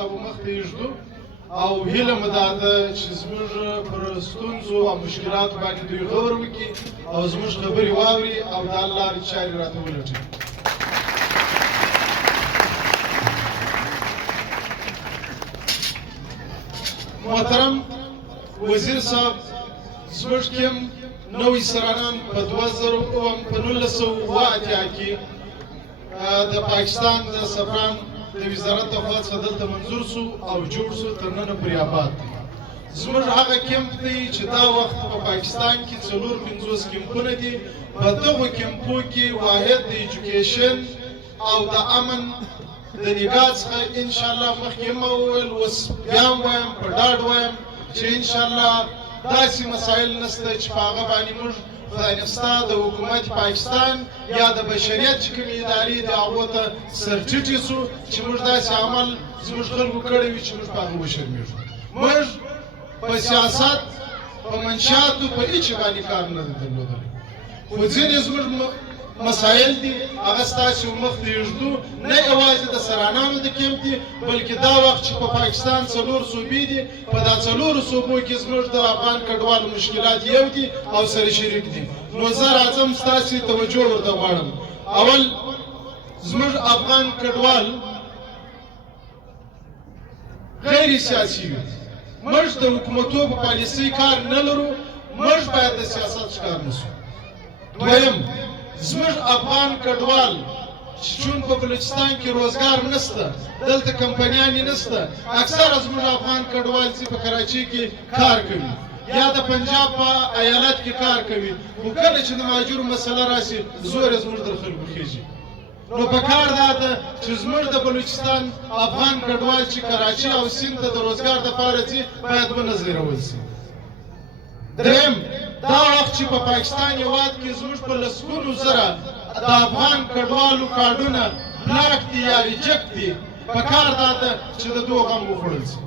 صاحب مخ ته یږدو او هیله مو دا ده چې زموږ پر ستونزو او مشکلاتو باندې دوی غور وکړي او زموږ خبرې واوري او د الله لارې چارې راته ولټوي. محترم وزیر صاحب زموږ کوم نوي سرانان په 1980 کې د پاکستان د سفران د وزارت د خوا څخه دلته منظور سو او جوړ سو تر ننه پرې آباد دی. زموږ هغه کیمپ دی چې دا وخت په پاکستان کې 450 کیمپونه دي. په دغو کیمپو کې واحد د ایجوکیشن او د امن د نگاه څخه انشاءالله مخکې هم وویل اوس بیا هم وایم په ډاډ وایم چې انشاءالله داسې مسایل نشته چې په هغه باندې موږ خدای نستا د حکومت پاکستان یا د بشریت چې کومې ادارې دي هغو ته سرټیټې سو چې موږ داسې عمل زموږ خلکو کړی وي چې موږ په هغه وشرمېږو. موږ په سیاست په منشاتو په هېڅ باندې کار نه دی درلودلی خو ځینې زموږ مسایل دي هغه ستاسې مخ ته یږدو نه یوازې د سرانانو د کیمپ دي بلکې دا وخت چې په پاکستان 4 صوبې دي په دا 4 صوبو کې زموږ د افغان کډوالو مشکلات یو دي او سره شریک دي. نو زه راځم ستاسې توجه ورته غواړم. اول زموږ افغان کډوال غیر سیاسي وي. موږ د حکومتو په پالیسۍ کار نه لرو. موږ باید د سیاست ښکار نه سو. دویم زموږ افغان کډوال چې چون په بلوچستان کې روزګار نشته دلته کمپنیانې نشته اکثره زموږ افغان کډوال چې په کراچۍ کې کار کوي یا د پنجاب په ایالت کې کار کوي خو کله چې د مهاجرو مسله راشي زور یې زموږ در خلکو خېژي. نو په کار دا ده چې زموږ د بلوچستان افغان کډوال چې کراچۍ او سیند ته د روزګار دپاره ځي باید ونظیرول شي. دریم دا وخت چې په پاکستان هېواد کې زموږ په لسګونو زره د افغان کډوالو کارډونه بلاک دي یا ریجکټ دي په کار دا ده چې د دوی غم وخوړل شي.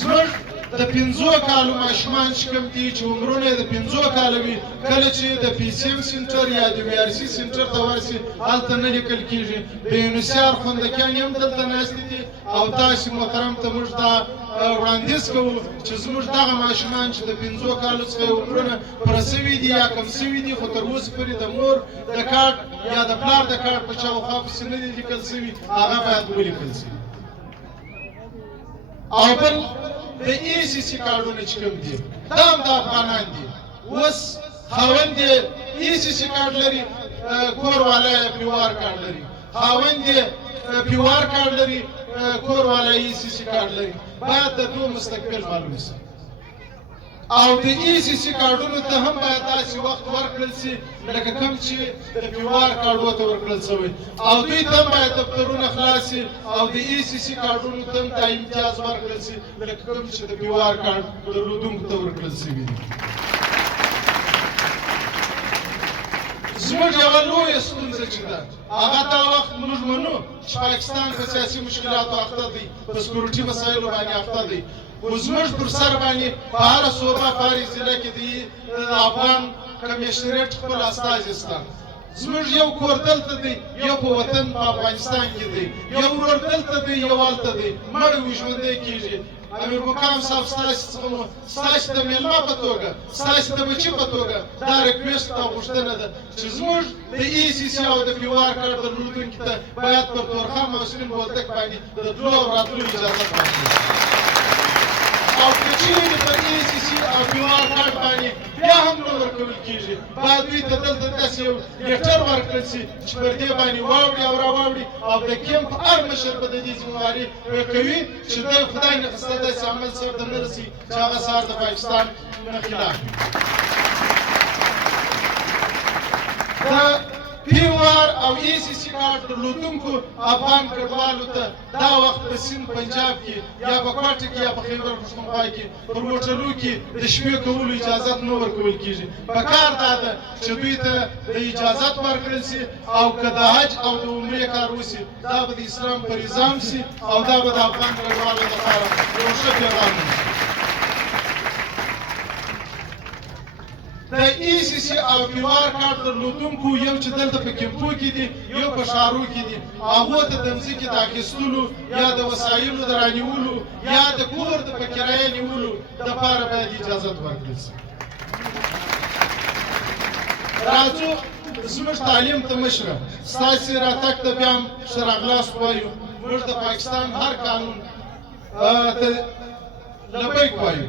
زموږ د 5 کالو ماشومان چې کوم دي چې عمرونه یې د 5 کاله وي کله چې د PCM سنټر یا د VRC سنټر ته ورسي هلته نه لیکل کېږي. د UNHCR خوندکیان هم دلته ناستې دي او تاسې محترم ته موږ دا وړاندیز کوو چې زموږ دغه ماشومان چې د 5 کالو څخه عمرونه پوره سوي دي یا کم سوي دي خو تر اوسه پورې د مور د کارډ یا د پلار د کارډ په شاوخوا پسې نه دي لیکل سوي هغه باید ولیکل شي. او بل د ECC کارډونه چې کوم دي دا هم د افغانان دي. اوس خاوند یې ECC کارډ لري کور والا یې پیوار کارډ لري. خاوند یې پیوار کارډ لري کور والا ECC کارډ لري. باید د دوه مستقبل معلوم شي او د ECC کارډونو ته هم باید داسې وخت ورکړل شي لکه کوم چې د پیوار کارډو ته ورکړل شوی او دوی ته هم باید دفترونه خلاص شي او د ECC کارډونو ته هم دا امتیاز ورکړل شي لکه کوم چې د پیوار کارډ درلودونکو ته ورکړل شوي دي. زموږ یوه لویه ستونزه چې ده هغه دا وخت موږ منو چې پاکستان په سیاسي مشکلاتو اخته دی په سکیورټي مسایلو باندې اخته دی خو زموږ پر سر باندې په هره صوبه په هرې ضلع کې د افغان کمیشنریټ خپل استازي شته. زموږ یو کور دلته دی یو په وطن په افغانستان کې دی یو ورور دلته دی یو هلته دی مړ وي ژوندی کېږي. امیر مقام صاحب ستاسې د میلمه په توګه ستاسې د بچي په توګه دا ریکویسټ او غوښتنه ده چې زموږ د ECC او د پیوار کارډ درلودونکي ته باید پر تورخم او سرین بولدک باندې د تلو او راتلو اجازه ورکړي او که چیرې پر ECC او پیوار کارډ باندې بیا هم نه ورکول کېږي باید دوی ته دلته داسې یو لیټر ورکړل شي چې پر دې باندې واوړي او راواوړي او د کیمپ هر مشر به د دې ذمهواري کوي چې دی خدای نخسته داسې عمل سرته نه رسي چې هغه سهار د پاکستان نه خلاف وي. پیوار او ECC کارډ درلودونکو افغان کډوالو ته دا وخت په سیند پنجاب کې یا په کوټه کې یا په خیبر پښتونخوا کې پر موټرو کې د شپې کولو اجازت نه ورکول کېږي. په کار دا ده چې دوی ته د اجازت ورکړل شي او که د حج او د عمرې کار وشي دا به د اسلام پر نظام شي او دا به د افغان کډوالو لپاره یو ښه پیغام وي. د د ای سی سی او پیوار کارت درلودونکو یو چې دلته په کیمپو کې دي یو په ښارو کې دي هغو ته د مځکې د اخیستلو یا د وسایلو د رانیولو یا د کور د په کرایه نیولو دپاره باید اجازت ورکړل شي. راځو زموږ تعلیم ته مشره ستاسې راتګ ته بیا هم ښه راغلاست وایو. موږ د پاکستان هر قانون ته لبیک وایو.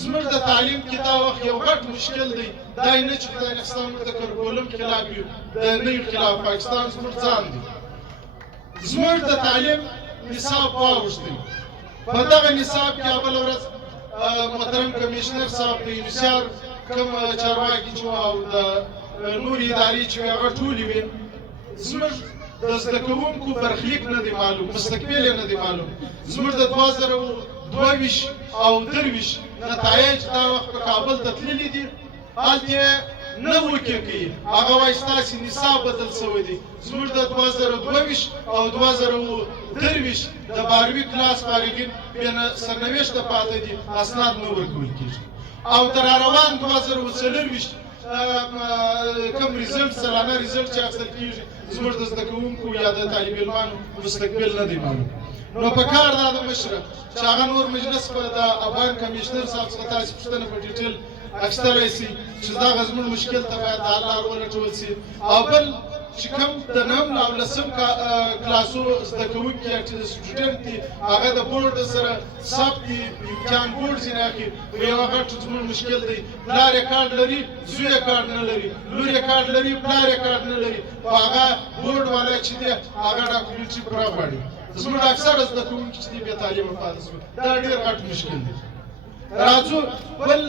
زموږ د تعلیم کې دا وخت یو غټ مشکل دی، دا یې نه چې خدای نخستان موږ د کرکولم خلاف یو د نوي خلاف پاکستان زموږ ځان دی. زموږ د تعلیم نصاب واوښتی، په دغه نصاب کې بله ورځ محترم کمیشنر صاحب د یونیسیار کوم چارواکي چې او د نورې ادارې چې هغه ټولې وې زموږ د زده کوونکو برخلیک نه دی معلوم، مستقبل یې نه دی معلوم. زموږ د 2022 او 23 نتایج دا وخت په کابل ته تللي دي، هلته یې نه وکې کوي، هغه وایي ستاسې نصاب بدل شوی دی. زموږ د 2022 او 2023 د 12 کلاس فارغین بې سرنوشته پاتې دي، اسناد نه ورکول کېږي. او تر روان 2024 کوم ریزلټ سالانه ریزلټ چې اخیستل کېږي زموږ د زده کوونکو یا د طالب علمانو مستقبل نه دی معلوم. نو په کار دا د مشره چې هغه نور مجلس په د افغان کمیشنر صاحب څخه تاسې پوښتنه په ډیټیل اخیستلی شي چې دغه زموږ مشکل ته باید حل لار ولټول شي. او بل چې کوم د 9 او 10 کلاسو زده کوونکي یا سټوډنټ دي هغه د بورډ سره ثبت دي، امتحان بورډ ځینې اخلي، یو غټ زموږ مشکل دی. پلار یې کارډ لري، زوی یې کارډ نه لري، لور یې کارډ لري، پلار یې کارډ نه لري، خو هغه بورډ والا چې دی هغه ډاکومنټري پوره غواړي. زموږ اکثره زده کوونکي چې دي بې تعلیمه پاتې شول، دا ډېر غټ مشکل دی. راځو بل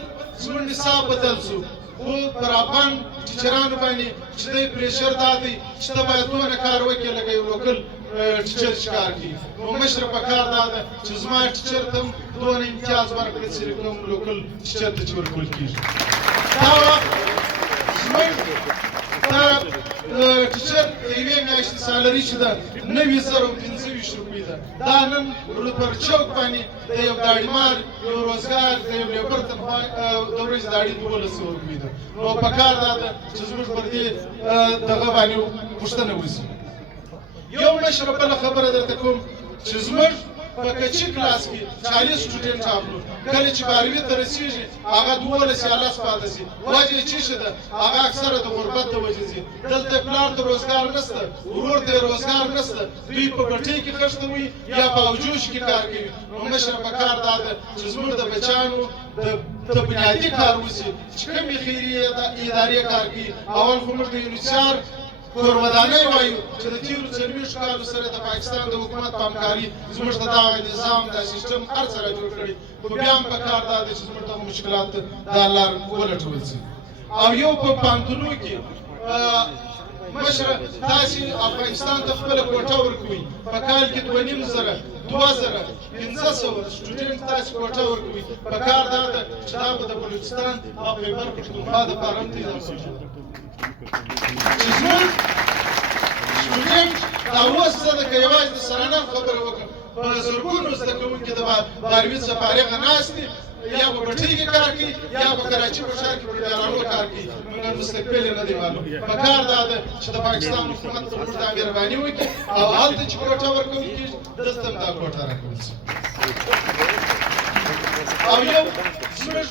زموږ نصاب بدل شو، خو پر افغان ټیچرانو باندې چې دی پریشر دا دی چې ته باید دونه کار وکړې لکه یو لوکل ټیچر چې کار کوي. نو مشره په کار دا ده چې زما ټیچر ته هم دونه امتیاز ورکړي چې کوم لوکل ټیچر ته چې ورکول کېږي. دا وخت زموږ د ټیچر د یوې میاشتې سالري چې ده 9,025 روپۍ ده، دا نن پر چوک باندې د یو داړیمار یو روزګار د یو لیبر تنخوا د ورځې داړي 1200 روپۍ ده. نو په کار دا ده چې زموږ پر دې دغه باندې پوښتنه وشي. یو مشره بله خبره درته کوم چې زموږ په کچي کلاس کې 40 سټوډنټ اخلو، کله چې 12 ته رسېږي هغه 12 یا 10 پاتې شي. وجه یې څه شي ده؟ هغه اکثره د غربت د وجې ځي. دلته پلار ته روزګار نشته، ورور ته روزګار نشته، دوی په بټۍ کې خښته وي یا په اوجوش کې کار کوي. نو مشره په کار دا ده چې زموږ د بچیانو د بنیادي کار وشي چې کومې خیریه ادارې کار کوي. اول خو موږ د یونیسیار کورودانۍ وایو چې د تېرو 40 کالو سره د پاکستان د حکومت په همکاري زموږ د دغه نظام دا سیستم هر څه را جوړ کړي، خو بیا هم په کار دا دی چې زموږ دغه مشکلات ته دا لار ولټول شي. او یو په پانتونو کې مشره تاسې افغانستان ته خپله کوټه ورکوئ، په کال کې 2,500 2,500 سټوډنټ تاسې کوټه ورکوئ. په کار دا ده چې دا به د بلوچستان او خیبر پښتونخوا دپاره هم تیزه شي. زموږ سټوډنټ دا اوس زه د که یوازې د سرانان خبره وکړم په زرګونو زده کوونکي د 12 څخه فارغه ناست دي، یا په بټۍ کې کار کوي یا په کراچي په ښار کې په ډیرانو کار کوي. موږ مستقبل یې نه دی معلوم. په کار دا ده چې د پاکستان حکومت پر موږ دا مهرباني وکړي او هلته چې کوټه ورکول کېږي دلته هم دا کوټه راکول شي. او یو زموږ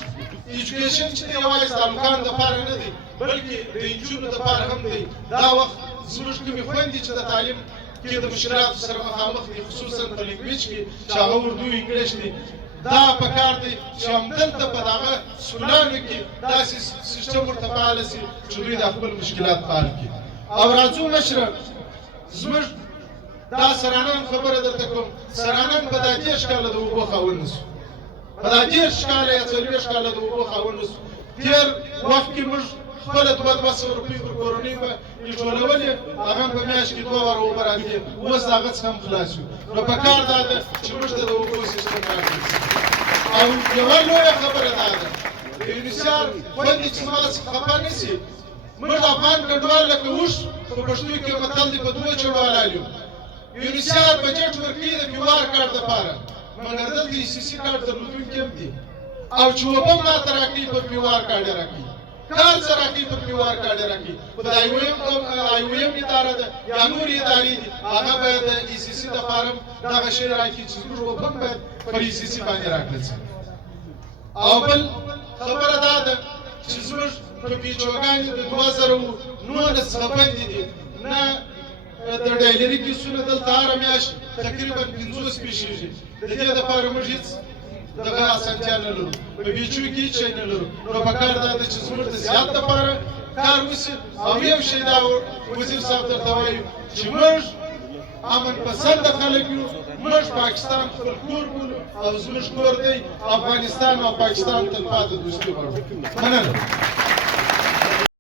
ایجوکیشن چې دی یوازې د هلکانو دپاره نه دی بلکې د نجونو دپاره هم دی. دا وخت زموږ کومې خویندې چې د تعلیم کې د مشکلاتو سره مخامخ دي، خصوصا په لینګویج کې چې هغه اردو انګلیش دی، دا په کار دی چې همدلته په دغه سکولانو کې داسې سیسټم ورته فعال شي چې دوی د خپل مشکلات حل کړي. او راځو مشره زموږ دا سرانان خبره درته کوم، سرانان په دا 30 کاله د اوبو خاوند شو، په دا 30 کاله یا 40 کاله د اوبو خاوند شو. تېر وخت کې موږ خپله 200 روپۍ پر کورنۍ به یې ټولولې، هغه هم په میاشت کې 2 واره اوبه راتلې، اوس د هغه څخه هم خلاص یو. نو په کار دا ده چې موږ ته د اوبو سیستم راکړل شي. او یوه لویه خبره دا ده د یونیسیار خویندې چې زما څخه خفه نه شي، موږ افغان کډوال لکه اوښ په پښتو کې متل دی په 2 چړو حلالو. یونیسیار بجټ ورکوي د پیوار کارت دپاره، مګر دلته ای سی سی کارت درلودونکي هم دي، او چې اوبه هم ماته راکوي په پیوار کارت یې راکوي. کار څه راکوي په پرې وار کاډې راکوي خو د آی او ایم اداره ده یا نورې ادارې دي هغه باید د ای سی سی دپاره هم دغه شی راکړي چې زموږ وفق باید پر ای سی سی باندې راکړل شي او بل خبره دا ده چې زموږ په پیچوګانې د 2019 څخه بندې دي نه د ډایلري کیسونه دلته هره میاشت تقریبا 50 پیښیږي د دې دپاره موږ هېڅ دغه اسانتیا نه لرو په بیچو کې هېڅ شی نه لرو نو پکار دا ده چې زموږ د صحت دپاره کار وشي او یو شی دا وزیر صاحب درته وایو چې موږ امن پسنده خلک یو موږ پاکستان خپل کور بولو او زموږ کور دی افغانستان او پاکستان تلپاتې دوستي غواړو مننه